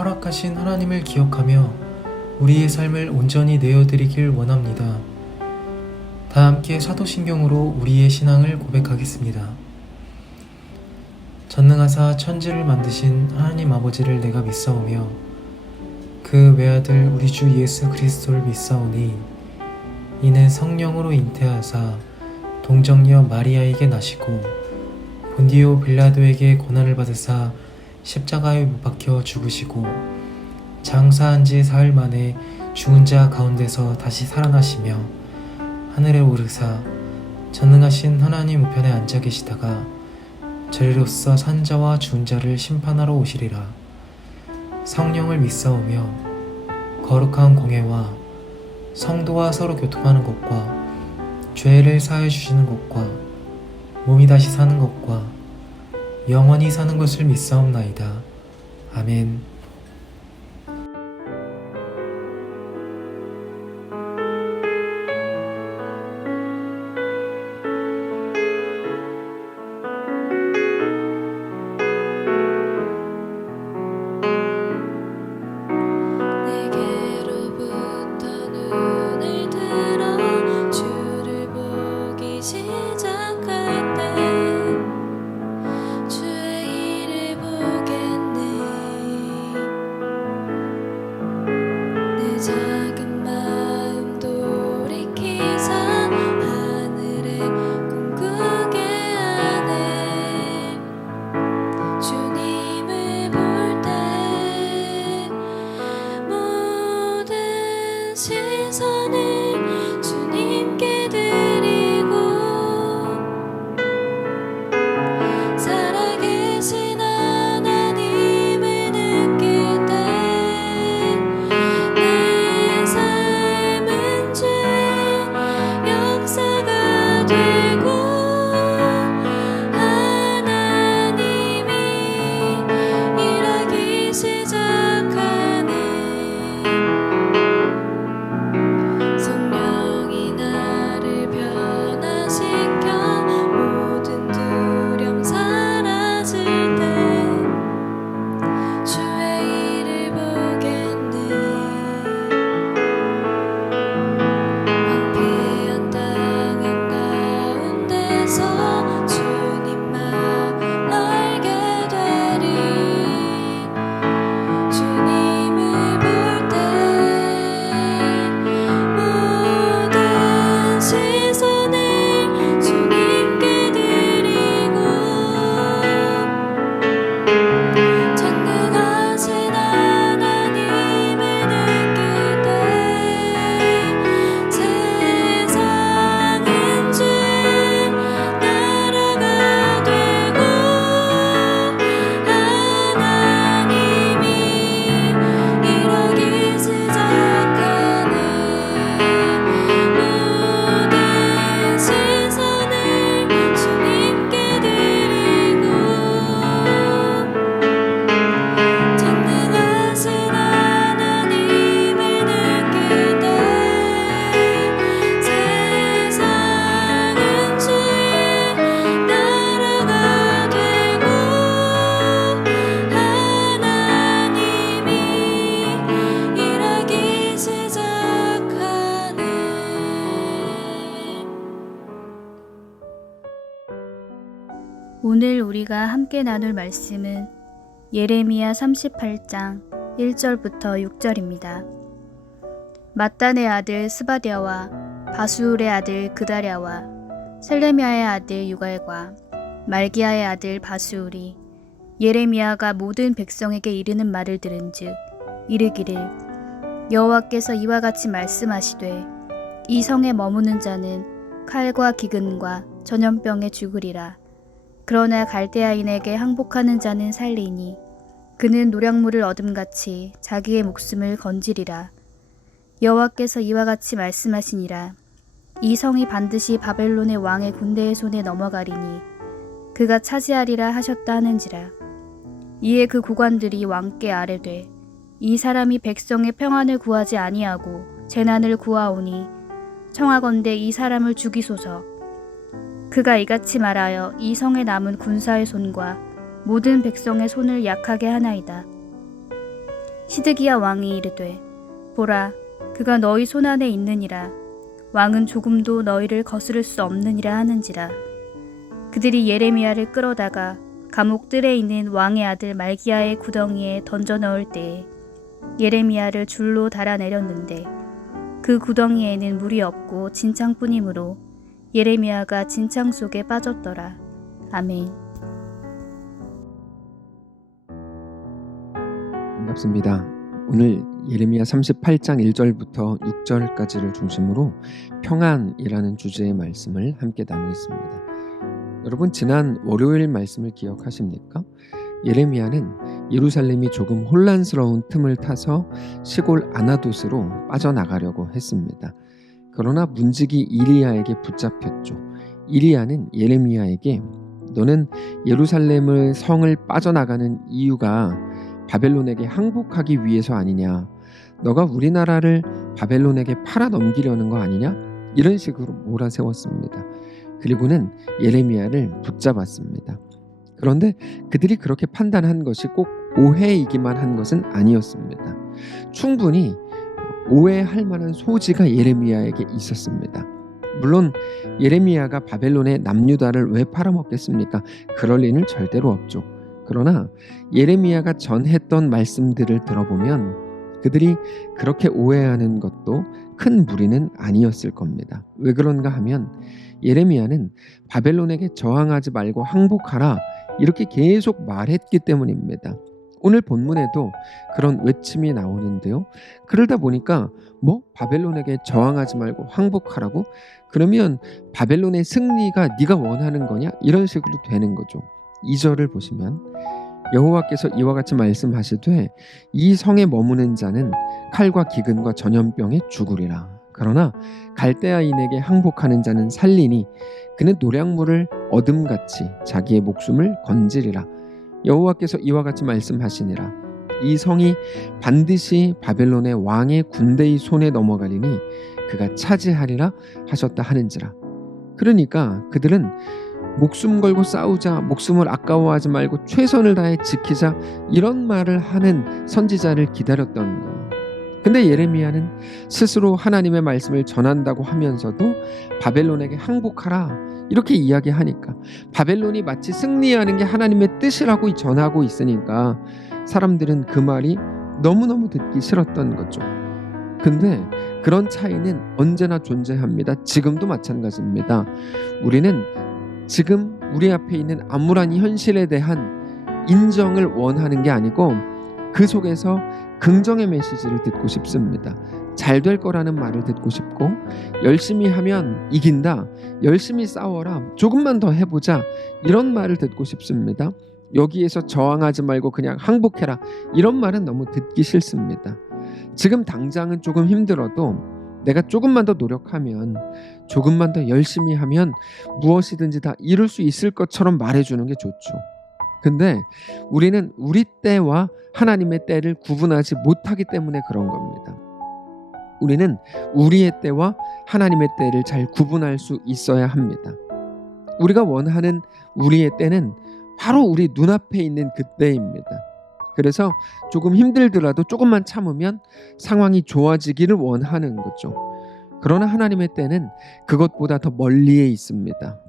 허락하신 하나님을 기억하며 우리의 삶을 온전히 내어드리길 원합니다. 다 함께 사도신경으로 우리의 신앙을 고백하겠습니다. 전능하사 천지를 만드신 하나님 아버지를 내가 믿사오며 그 외아들 우리 주 예수 그리스도를 믿사오니 이는 성령으로 잉태하사 동정녀 마리아에게 나시고 본디오 빌라도에게 고난을 받으사 십자가에 못 박혀 죽으시고 장사한 지 사흘 만에 죽은 자 가운데서 다시 살아나시며 하늘에 오르사 전능하신 하나님 우편에 앉아 계시다가 저리로서 산 자와 죽은 자를 심판하러 오시리라. 성령을 믿사오며 거룩한 공회와 성도와 서로 교통하는 것과 죄를 사해 주시는 것과 몸이 다시 사는 것과 영원히 사는 것을 믿사옵나이다. 아멘. 작은 마음 돌이키사 하늘에 꿈꾸게 하네. 주님을 볼 때 모든 시선을 주님께 드리고 살아계신 하나님을 느낄 때 오늘 우리가 함께 나눌 말씀은 예레미야 38장 1절부터 6절입니다. mat단의 아들 스바랴와 바수울의 아들 그다랴와 셀레미야의 아들 유갈과 말기야의 아들 바수울이 예레미야가 모든 백성에게 이르는 말을 들은즉 이르기를 여호와께서 이와 같이 말씀하시되 이 성에 머무는 자는 칼과 기근과 전염병에 죽으리라. 그러나 갈대아인에게 항복하는 자는 살리니 그는 노량물을 얻음같이 자기의 목숨을 건지리라. 여호와께서 이와 같이 말씀하시니라. 이 성이 반드시 바벨론의 왕의 군대의 손에 넘어가리니 그가 차지하리라 하셨다 하는지라. 이에 그 고관들이 왕께 아뢰되 이 사람이 백성의 평안을 구하지 아니하고 재난을 구하오니 청하건대 이 사람을 죽이소서. 그가 이같이 말하여 이 성에 남은 군사의 손과 모든 백성의 손을 약하게 하나이다. 시드기야 왕이 이르되 보라 그가 너희 손안에 있느니라 왕은 조금도 너희를 거스를 수 없느니라 하는지라. 그들이 예레미야를 끌어다가 감옥 뜰에 있는 왕의 아들 말기야의 구덩이에 던져 넣을 때에 예레미야를 줄로 달아내렸는데 그 구덩이에는 물이 없고 진창뿐이므로 예레미야가 진창 속에 빠졌더라. 아멘. 반갑습니다. 오늘 예레미야 38장 1절부터 6절까지를 중심으로 평안이라는 주제의 말씀을 함께 나누겠습니다. 여러분 지난 월요일 말씀을 기억하십니까? 예레미야는 예루살렘이 조금 혼란스러운 틈을 타서 시골 아나돗으로 빠져나가려고 했습니다. 그러나 문지기 이리야에게 붙잡혔죠. 이리야는 예레미야에게 너는 예루살렘을 성을 빠져나가는 이유가 바벨론에게 항복하기 위해서 아니냐? 너가 우리나라를 바벨론에게 팔아 넘기려는 거 아니냐? 이런 식으로 몰아세웠습니다. 그리고는 예레미야를 붙잡았습니다. 그런데 그들이 그렇게 판단한 것이 꼭 오해이기만 한 것은 아니었습니다. 충분히 오해할 만한 소지가 예레미야에게 있었습니다. 물론 예레미야가 바벨론의 남유다를 왜 팔아먹겠습니까? 그럴 리는 절대로 없죠. 그러나 예레미야가 전했던 말씀들을 들어보면 그들이 그렇게 오해하는 것도 큰 무리는 아니었을 겁니다. 왜 그런가 하면 예레미야는 바벨론에게 저항하지 말고 항복하라 이렇게 계속 말했기 때문입니다. 오늘 본문에도 그런 외침이 나오는데요. 그러다 보니까 바벨론에게 저항하지 말고 항복하라고? 그러면 바벨론의 승리가 네가 원하는 거냐? 이런 식으로 되는 거죠. 2절을 보시면 여호와께서 이와 같이 말씀하시되 이 성에 머무는 자는 칼과 기근과 전염병에 죽으리라. 그러나 갈대아인에게 항복하는 자는 살리니 그는 노량물을 얻음같이 자기의 목숨을 건지리라. 여호와께서 이와 같이 말씀하시니라. 이 성이 반드시 바벨론의 왕의 군대의 손에 넘어가리니 그가 차지하리라 하셨다 하는지라. 그러니까 그들은 목숨 걸고 싸우자, 목숨을 아까워하지 말고 최선을 다해 지키자 이런 말을 하는 선지자를 기다렸던 거예요. 근데 예레미야는 스스로 하나님의 말씀을 전한다고 하면서도 바벨론에게 항복하라 이렇게 이야기하니까 바벨론이 마치 승리하는 게 하나님의 뜻이라고 전하고 있으니까 사람들은 그 말이 너무너무 듣기 싫었던 거죠. 근데 그런 차이는 언제나 존재합니다. 지금도 마찬가지입니다. 우리는 지금 우리 앞에 있는 암울한 현실에 대한 인정을 원하는 게 아니고 그 속에서 긍정의 메시지를 듣고 싶습니다. 잘 될 거라는 말을 듣고 싶고 열심히 하면 이긴다. 열심히 싸워라. 조금만 더 해보자. 이런 말을 듣고 싶습니다. 여기에서 저항하지 말고 그냥 항복해라. 이런 말은 너무 듣기 싫습니다. 지금 당장은 조금 힘들어도 내가 조금만 더 노력하면 조금만 더 열심히 하면 무엇이든지 다 이룰 수 있을 것처럼 말해주는 게 좋죠. 근데 우리는 우리 때와 하나님의 때를 구분하지 못하기 때문에 그런 겁니다. 우리는 우리의 때와 하나님의 때를 잘 구분할 수 있어야 합니다. 우리가 원하는 우리의 때는 바로 우리 눈앞에 있는 그 때입니다. 그래서 조금 힘들더라도 조금만 참으면 상황이 좋아지기를 원하는 거죠. 그러나 하나님의 때는 그것보다 더 멀리에 있습니다.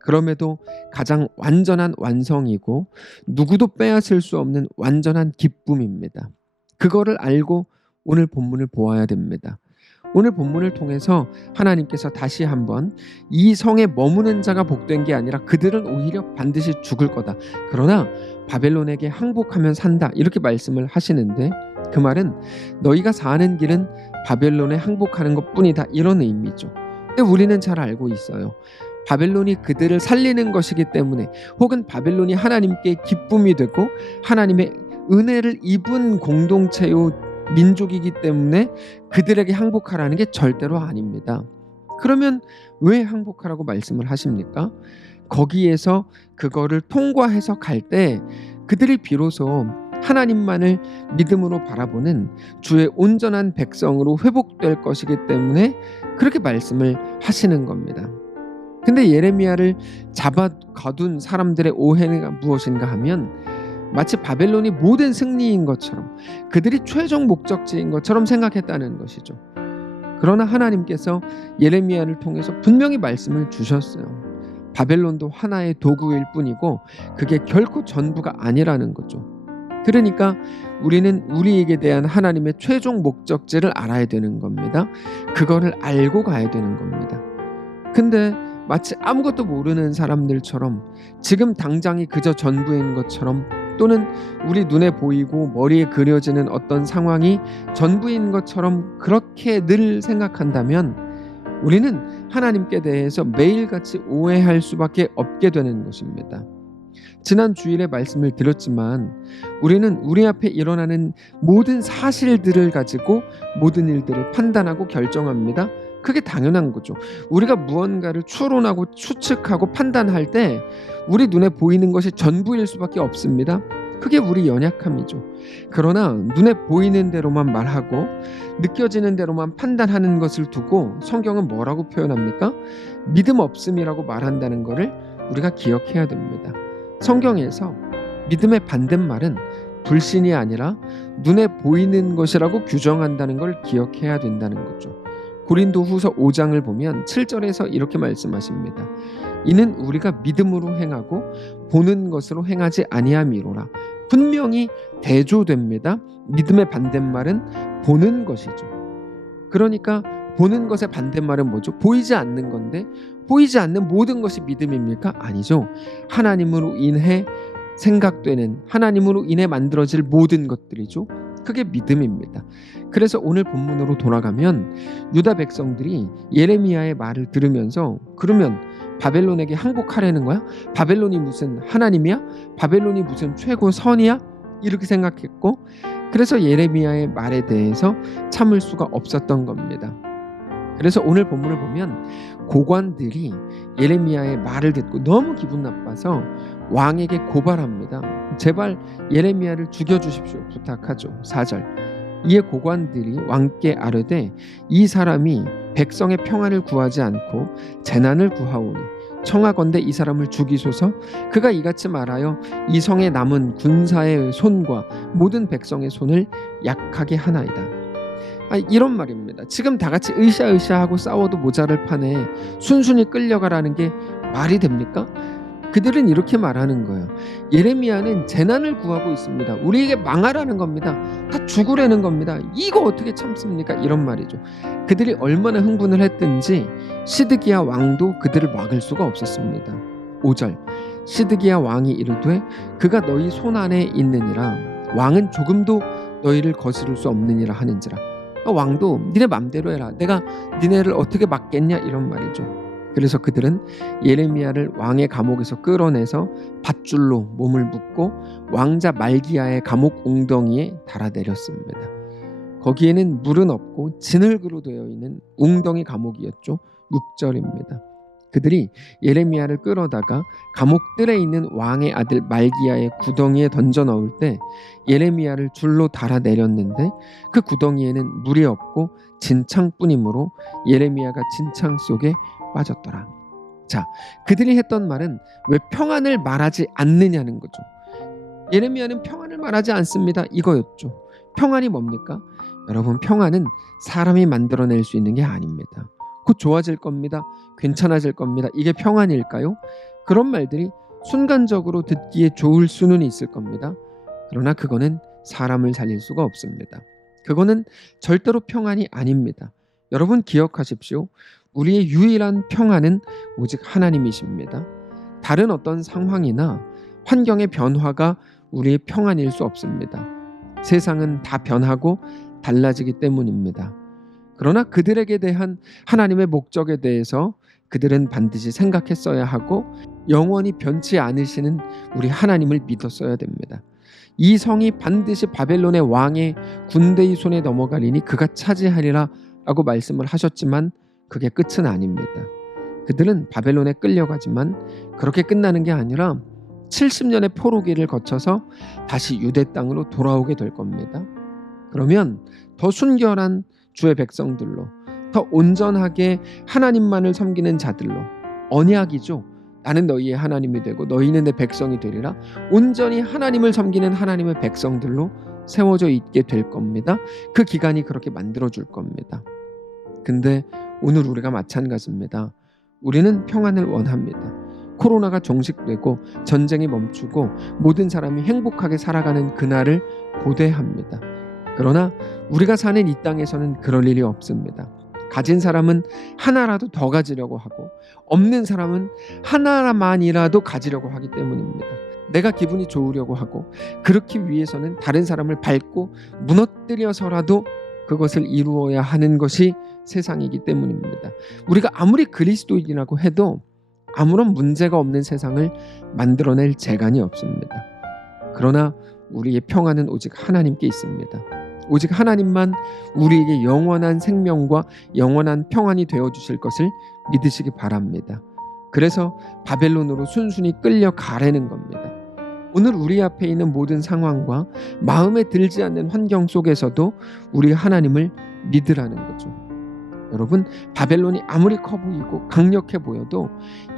그럼에도 가장 완전한 완성이고 누구도 빼앗을 수 없는 완전한 기쁨입니다. 그거를 알고 오늘 본문을 보아야 됩니다. 오늘 본문을 통해서 하나님께서 다시 한번 이 성에 머무는 자가 복된 게 아니라 그들은 오히려 반드시 죽을 거다. 그러나 바벨론에게 항복하면 산다. 이렇게 말씀을 하시는데 그 말은 너희가 사는 길은 바벨론에 항복하는 것뿐이다. 이런 의미죠. 근데 우리는 잘 알고 있어요. 바벨론이 그들을 살리는 것이기 때문에 혹은 바벨론이 하나님께 기쁨이 되고 하나님의 은혜를 입은 공동체요 민족이기 때문에 그들에게 항복하라는 게 절대로 아닙니다. 그러면 왜 항복하라고 말씀을 하십니까? 거기에서 그거를 통과해서 갈 때 그들이 비로소 하나님만을 믿음으로 바라보는 주의 온전한 백성으로 회복될 것이기 때문에 그렇게 말씀을 하시는 겁니다. 근데 예레미야를 잡아 거둔 사람들의 오해가 무엇인가 하면 마치 바벨론이 모든 승리인 것처럼, 그들이 최종 목적지인 것처럼 생각했다는 것이죠. 그러나 하나님께서 예레미야를 통해서 분명히 말씀을 주셨어요. 바벨론도 하나의 도구일 뿐이고 그게 결코 전부가 아니라는 거죠. 그러니까 우리는 우리에게 대한 하나님의 최종 목적지를 알아야 되는 겁니다. 그거를 알고 가야 되는 겁니다. 근데 마치 아무것도 모르는 사람들처럼, 지금 당장이 그저 전부인 것처럼, 또는 우리 눈에 보이고 머리에 그려지는 어떤 상황이 전부인 것처럼 그렇게 늘 생각한다면 우리는 하나님께 대해서 매일같이 오해할 수밖에 없게 되는 것입니다. 지난 주일에 말씀을 드렸지만 우리는 우리 앞에 일어나는 모든 사실들을 가지고 모든 일들을 판단하고 결정합니다. 그게 당연한 거죠. 우리가 무언가를 추론하고 추측하고 판단할 때 우리 눈에 보이는 것이 전부일 수밖에 없습니다. 그게 우리 연약함이죠. 그러나 눈에 보이는 대로만 말하고 느껴지는 대로만 판단하는 것을 두고 성경은 뭐라고 표현합니까? 믿음 없음이라고 말한다는 것을 우리가 기억해야 됩니다. 성경에서 믿음의 반대말은 불신이 아니라 눈에 보이는 것이라고 규정한다는 걸 기억해야 된다는 거죠. 고린도후서 5장을 보면 7절에서 이렇게 말씀하십니다. 이는 우리가 믿음으로 행하고 보는 것으로 행하지 아니함이로라. 분명히 대조됩니다. 믿음의 반대말은 보는 것이죠. 그러니까 보는 것의 반대말은 뭐죠? 보이지 않는 건데, 보이지 않는 모든 것이 믿음입니까? 아니죠. 하나님으로 인해 생각되는, 하나님으로 인해 만들어질 모든 것들이죠. 그게 믿음입니다. 그래서 오늘 본문으로 돌아가면 유다 백성들이 예레미야의 말을 들으면서, 그러면 바벨론에게 항복하려는 거야? 바벨론이 무슨 하나님이야? 바벨론이 무슨 최고 선이야? 이렇게 생각했고, 그래서 예레미야의 말에 대해서 참을 수가 없었던 겁니다. 그래서 오늘 본문을 보면 고관들이 예레미야의 말을 듣고 너무 기분 나빠서 왕에게 고발합니다. 제발 예레미야를 죽여주십시오 부탁하죠. 4절. 이에 고관들이 왕께 아뢰되 이 사람이 백성의 평안을 구하지 않고 재난을 구하오니 청하건대 이 사람을 죽이소서. 그가 이같이 말하여 이 성에 남은 군사의 손과 모든 백성의 손을 약하게 하나이다. 이런 말입니다. 지금 다 같이 으쌰으쌰하고 싸워도 모자랄 판에 순순히 끌려가라는 게 말이 됩니까? 그들은 이렇게 말하는 거예요. 예레미야는 재난을 구하고 있습니다. 우리에게 망하라는 겁니다. 다 죽으라는 겁니다. 이거 어떻게 참습니까? 이런 말이죠. 그들이 얼마나 흥분을 했든지 시드기야 왕도 그들을 막을 수가 없었습니다. 5절. 시드기야 왕이 이르되 그가 너희 손 안에 있느니라. 왕은 조금도 너희를 거스를 수 없느니라 하는지라. 왕도 니네 맘대로 해라. 내가 니네를 어떻게 막겠냐? 이런 말이죠. 그래서 그들은 예레미야를 왕의 감옥에서 끌어내서 밧줄로 몸을 묶고 왕자 말기야의 감옥 웅덩이에 달아내렸습니다. 거기에는 물은 없고 진흙으로 되어 있는 웅덩이 감옥이었죠. 6절입니다. 그들이 예레미야를 끌어다가 감옥 뜰에 있는 왕의 아들 말기야의 구덩이에 던져 넣을 때 예레미야를 줄로 달아내렸는데 그 구덩이에는 물이 없고 진창뿐이므로 예레미야가 진창 속에 빠졌더라. 자, 그들이 했던 말은 왜 평안을 말하지 않느냐는 거죠. 예레미야는 평안을 말하지 않습니다. 이거였죠. 평안이 뭡니까? 여러분, 평안은 사람이 만들어낼 수 있는 게 아닙니다. 곧 좋아질 겁니다. 괜찮아질 겁니다. 이게 평안일까요? 그런 말들이 순간적으로 듣기에 좋을 수는 있을 겁니다. 그러나 그거는 사람을 살릴 수가 없습니다. 그거는 절대로 평안이 아닙니다. 여러분 기억하십시오. 우리의 유일한 평안은 오직 하나님이십니다. 다른 어떤 상황이나 환경의 변화가 우리의 평안일 수 없습니다. 세상은 다 변하고 달라지기 때문입니다. 그러나 그들에게 대한 하나님의 목적에 대해서 그들은 반드시 생각했어야 하고 영원히 변치 않으시는 우리 하나님을 믿었어야 됩니다. 이 성이 반드시 바벨론의 왕의 군대의 손에 넘어가리니 그가 차지하리라 라고 말씀을 하셨지만 그게 끝은 아닙니다. 그들은 바벨론에 끌려가지만 그렇게 끝나는 게 아니라 70년의 포로기를 거쳐서 다시 유대 땅으로 돌아오게 될 겁니다. 그러면 더 순결한 주의 백성들로, 더 온전하게 하나님만을 섬기는 자들로, 언약이죠. 나는 너희의 하나님이 되고 너희는 내 백성이 되리라. 온전히 하나님을 섬기는 하나님의 백성들로 세워져 있게 될 겁니다. 그 기간이 그렇게 만들어줄 겁니다. 근데 오늘 우리가 마찬가지입니다. 우리는 평안을 원합니다. 코로나가 종식되고 전쟁이 멈추고 모든 사람이 행복하게 살아가는 그날을 고대합니다. 그러나 우리가 사는 이 땅에서는 그럴 일이 없습니다. 가진 사람은 하나라도 더 가지려고 하고 없는 사람은 하나만이라도 가지려고 하기 때문입니다. 내가 기분이 좋으려고 하고 그렇기 위해서는 다른 사람을 밟고 무너뜨려서라도 그것을 이루어야 하는 것이 세상이기 때문입니다. 우리가 아무리 그리스도인이라고 해도 아무런 문제가 없는 세상을 만들어낼 재간이 없습니다. 그러나 우리의 평안은 오직 하나님께 있습니다. 오직 하나님만 우리에게 영원한 생명과 영원한 평안이 되어주실 것을 믿으시기 바랍니다. 그래서 바벨론으로 순순히 끌려가라는 겁니다. 오늘 우리 앞에 있는 모든 상황과 마음에 들지 않는 환경 속에서도 우리 하나님을 믿으라는 거죠. 여러분, 바벨론이 아무리 커 보이고 강력해 보여도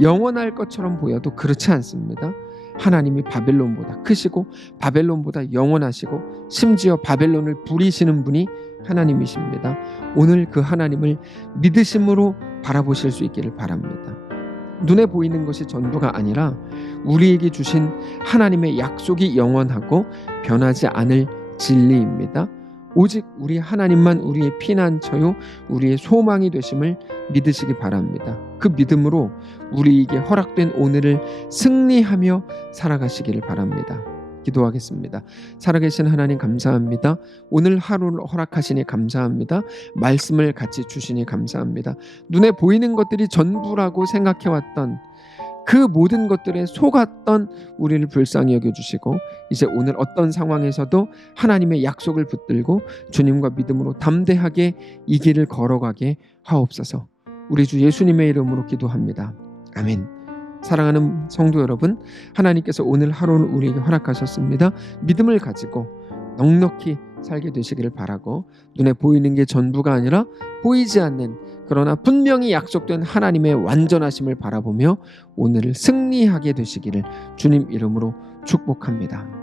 영원할 것처럼 보여도 그렇지 않습니다. 하나님이 바벨론보다 크시고 바벨론보다 영원하시고 심지어 바벨론을 부리시는 분이 하나님이십니다. 오늘 그 하나님을 믿으심으로 바라보실 수 있기를 바랍니다. 눈에 보이는 것이 전부가 아니라 우리에게 주신 하나님의 약속이 영원하고 변하지 않을 진리입니다. 오직 우리 하나님만 우리의 피난처요 우리의 소망이 되심을 믿으시기 바랍니다. 그 믿음으로 우리에게 허락된 오늘을 승리하며 살아가시기를 바랍니다. 기도하겠습니다. 살아계신 하나님 감사합니다. 오늘 하루를 허락하시니 감사합니다. 말씀을 같이 주시니 감사합니다. 눈에 보이는 것들이 전부라고 생각해왔던 그 모든 것들에 속았던 우리를 불쌍히 여겨주시고 이제 오늘 어떤 상황에서도 하나님의 약속을 붙들고 주님과 믿음으로 담대하게 이 길을 걸어가게 하옵소서. 우리 주 예수님의 이름으로 기도합니다. 아멘. 사랑하는 성도 여러분, 하나님께서 오늘 하루를 우리에게 허락하셨습니다. 믿음을 가지고 넉넉히 살게 되시기를 바라고 눈에 보이는 게 전부가 아니라 보이지 않는 그러나 분명히 약속된 하나님의 완전하심을 바라보며 오늘을 승리하게 되시기를 주님 이름으로 축복합니다.